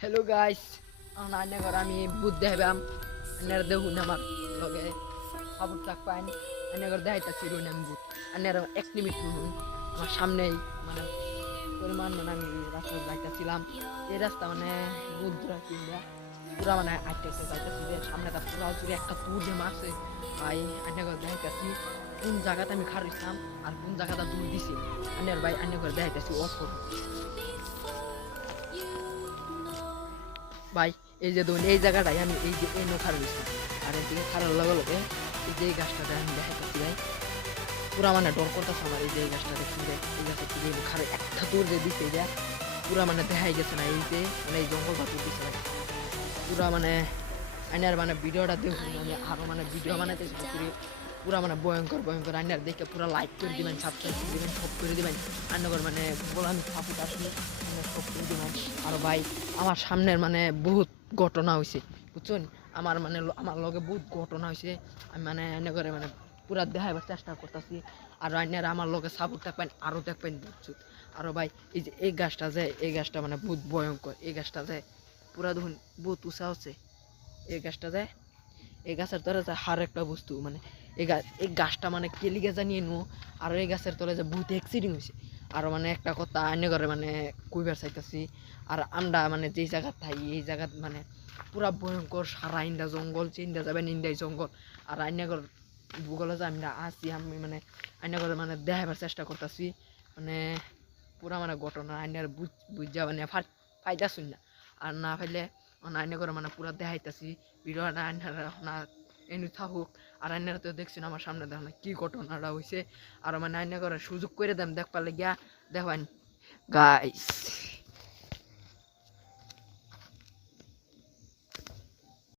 Hello guys, আন্না ঘর আমি বুধ দেখাম আন্নার দেখুন আমার লগে সাপোর্ট থাক পাইন আন্না ঘর দেখাইতাছি রুন আমি বুধ আন্নার 1 মিনিট রুন আমার সামনেই মানে পরিমাণ মানে আমি রাস্তা যাইতাছিলাম এই রাস্তা মানে বুধ কিংবা পুরা মানে আইতেছে যাইতেছি যে সামনে তা পুরা জুড়ে একটা দূর যে মারছে ভাই আন্না ঘর দেখাইতাছি কোন জায়গাতে আমি খারিছিলাম আর কোন জায়গাটা দূর দিছি আন্নার ভাই আন্না ঘর দেখাইতাছি অফ করো ভাই এই যে ধরুন এই জায়গাটাই আমি এই যে এই নৌকার রয়েছি আর এদিকে খারাপ লগে লগে এই যে এই গাছটাতে আমি দেখাচ্ছি ভাই পুরা মানে ডর করতেছে আমার এই যে এই গাছটা দেখছি যে এই গাছের থেকে খারাপ একটা দূর যে দিছে যা পুরা মানে দেখাই গেছে না এই যে মানে এই জঙ্গলটা তুল দিছে না পুরা মানে আইনার মানে ভিডিওটা দেখুন আমি আরো মানে ভিডিও বানাতে করি পুরা মানে ভয়ঙ্কর ভয়ঙ্কর আইনার দেখে পুরা লাইক করে দিবেন সাবস্ক্রাইব করে দিবেন সব করে দিবেন আইনার মানে বলে আমি সাপোর্ট আসি সব করে দিবেন আর ভাই আমার সামনের মানে বহুত ঘটনা হয়েছে বুঝছেন আমার মানে আমার লগে বহুত ঘটনা হয়েছে আমি মানে এনে করে মানে পুরা দেখাইবার চেষ্টা করতেছি আর আইনার আমার লগে সাপোর্ট থাকবেন আরও দেখবেন বুঝছো আরও ভাই এই যে এই গাছটা যে এই গাছটা মানে বহুত ভয়ঙ্কর এই গাছটা যে পুরা দেখুন বহুত উঁচা হচ্ছে এই গাছটা যায় এই গাছের তলে যে হার একটা বস্তু মানে এই গাছটা মানে কেলিগে জানিয়ে নো আর এই গাছের তলে যে বহুত অ্যাক্সিডেন্ট হয়েছে আর মানে একটা কথা আইনে করে মানে কইবার চাইতেছি আর আমরা মানে যেই জায়গা থাকি এই জায়গা মানে পুরা ভয়ঙ্কর সারা ইন্দা জঙ্গল চিন্তা যাবেন ইন্দাই জঙ্গল আর আইনাগর ভূগোলে যে আমরা আছি আমি মানে আইনাগরে মানে দেখাবার চেষ্টা করতেছি মানে পুরা মানে ঘটনা আইনার বুঝা মানে ফাইদা শুন না আর না ফাইলে আইনে করে মানে পুরা দেখাইতেছি ভিডিওটা আইনার না এনে থাকুক আর আইনারা তো দেখছেন আমার সামনে দেখ না কি ঘটনাটা হয়েছে আর মানে আইনা করে সুযোগ করে দেন দেখবার গিয়া দেখবেন গাইস।